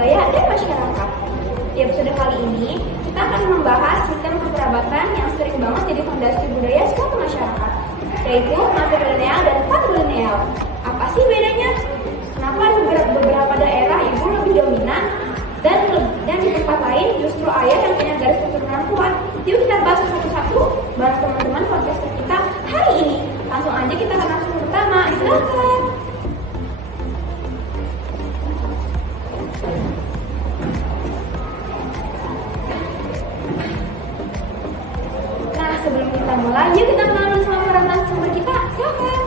budaya dan masyarakat. Di episode kali ini, kita akan membahas sistem kekerabatan yang sering banget jadi fondasi budaya suatu masyarakat, yaitu matrilineal dan patrilineal. Apa sih bedanya? Kenapa beberapa daerah ibu lebih dominan dan di tempat lain justru ayah yang punya garis keturunan kuat? Yuk kita bahas satu-satu bareng teman-teman podcast kita hari ini. Langsung aja kita ke narasumber pertama. Silakan. Nah, sebelum kita mulai, yuk kita kenalan sama para narasumber kita. Silakan.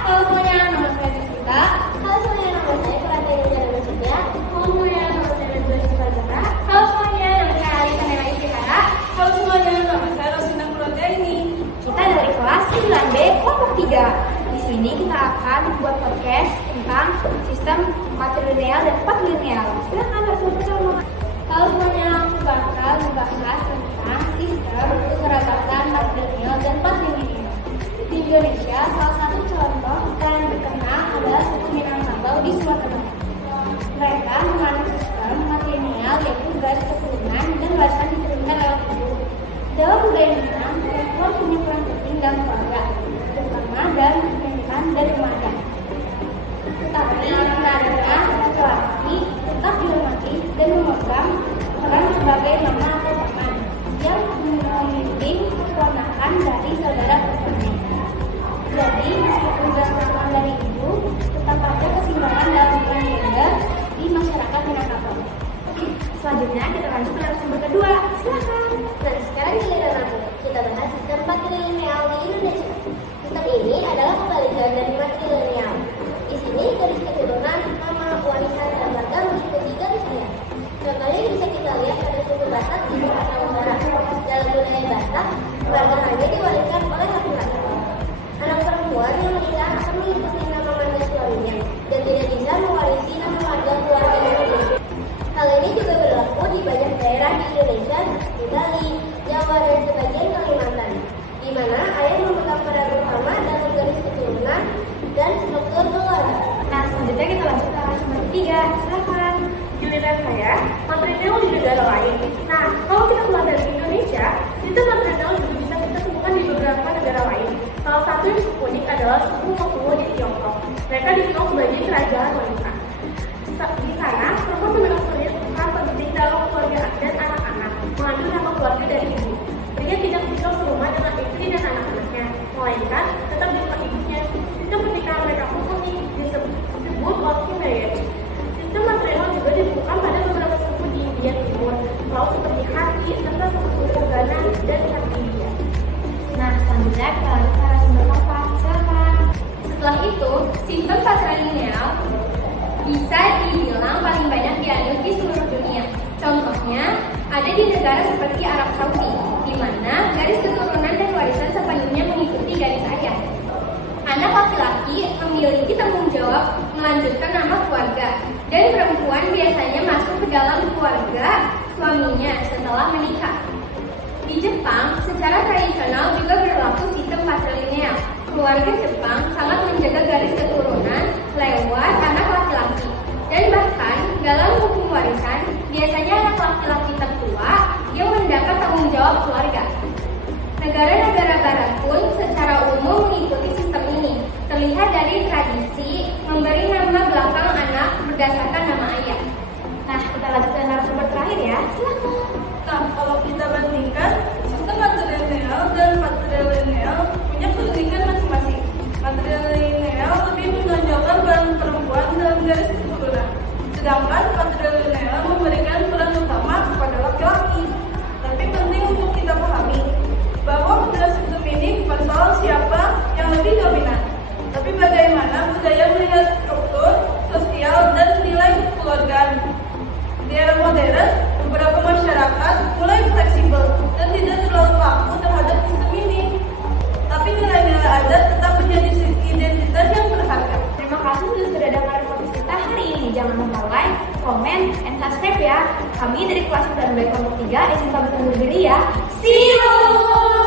Halo semuanya, nama saya Jessica. Halo semuanya, nama saya Prataya Wijaya Cynthia. Halo semuanya, nama saya Najwa Sifazara. Halo semuanya, nama saya Alisa Nela Istihara. Halo semuanya, nama saya Rosina Purwodeni. Kita dari kelas 9B kelompok 3. Di sini kita akan membuat podcast tentang sistem matrilineal dan patrilineal. Silakan narasumber pertama. Halo semuanya, aku bakal membahas tentang sistem kekerabatan matrilineal dan patrilineal. Di Indonesia, salah satu contoh yang terkenal adalah suku Minangkabau di Sumatera Barat. Mereka menganut sistem matrilineal, yaitu garis keturunan dan warisan diturunkan lewat ibu. Dalam budaya Minang, perempuan punya peran penting dalam keluarga, terutama dalam pendidikan dan remaja. Tetapi sebenarnya laki-laki tetap dihormati dan memegang peran sebagai mama atau paman yang memimpin keponakan dari saudara perempuannya. Jadi, meskipun garis keturunan dari ibu, tetap ada keseimbangan dalam hubungan gender di masyarakat Minangkabau. Selanjutnya kita lanjut ke narasumber kedua. Silakan. Nah, sekarang giliran aku. Kita bahas sistem patrilineal di Indonesia. Sistem ini adalah kebalikan dari matrilineal. Di sini garis keturunan, nama, warisan, dan warga mengikuti garis ayah. Contohnya bisa kita lihat pada suku Batak di Sumatera Utara. Dalam budaya Batak, warga hanya diwariskan oleh laki-laki. Anak perempuan yang menikah akan mengikuti nama marga suaminya dan tidak bisa mewarisi nama marga keluarganya sendiri. Hal ini juga berlaku di banyak daerah di Indonesia seperti Bali, Jawa, dan sebagian Kalimantan, di mana ayah memegang peran utama dalam garis keturunan dan struktur keluarga. Nah, selanjutnya kita lanjut ke narasumber ketiga. Silakan. Giliran saya, matrilineal di negara lain. Nah, kalau kita keluar dari Indonesia, sistem matrilineal juga bisa kita temukan di beberapa negara lain. Salah satu yang cukup unik adalah suku Mongol di Tiongkok. Mereka dikenal sebagai kerajaan wanita. Di sana, perempuan memegang peran penting dalam keluarga dan anak-anak, mengambil nama keluarga dari ibu. Pria tidak tinggal serumah dengan istri dan anak-anaknya, melainkan tetap di tempat ibunya. Sistem pernikahan mereka pun unik, disebut love marriage. Sistem matrilineal juga ditemukan pada beberapa suku di India Timur, laut seperti Khasi, serta suku Ghana dan South India. Nah, selanjutnya kita lanjut ke narasumber keempat. Silakan. Setelah itu, sistem patrilineal bisa dibilang paling banyak dianut di seluruh dunia. Contohnya, ada di negara seperti Arab Saudi, di mana garis keturunan dan warisan sepenuhnya mengikuti garis ayah. Anak laki-laki memiliki tanggung jawab melanjutkan nama keluarga, dan perempuan biasanya masuk ke dalam keluarga suaminya setelah menikah. Di Jepang, secara tradisional juga berlaku sistem patrilineal. Keluarga Jepang sangat menjaga garis keturunan lewat anak laki-laki. Dan bahkan dalam hukum warisan, biasanya anak laki-laki tertua yang mendapat tanggung jawab keluarga. Negara-negara barat pun secara umum mengikuti sistem ini. Terlihat dari tradisi memberi nama belakang anak berdasarkan nama ayah. Nah, kita lanjut ke narasumber terakhir ya. Silakan. Nah, kalau kita bandingkan, sistem matrilineal dan patrilineal punya keunikan masing-masing. Matrilineal lebih menonjolkan peran perempuan dalam garis keturunan, sedangkan patrilineal memberikan peran utama kepada laki-laki. Tapi penting untuk kita pahami bahwa pada sistem ini bukan soal siapa yang lebih dominan, tapi bagaimana budaya melihat struktur, sosial, dan nilai kekeluargaan. Di era modern, beberapa masyarakat mulai fleksibel dan tidak terlalu kaku terhadap sistem ini. Tapi nilai-nilai adat tetap menjadi identitas yang berharga. Terima kasih sudah datang podcast kita hari ini. Jangan lupa like, comment, and subscribe ya. Kami dari kelas 9B kelompok 3 SMK Betul Diri ya. See you!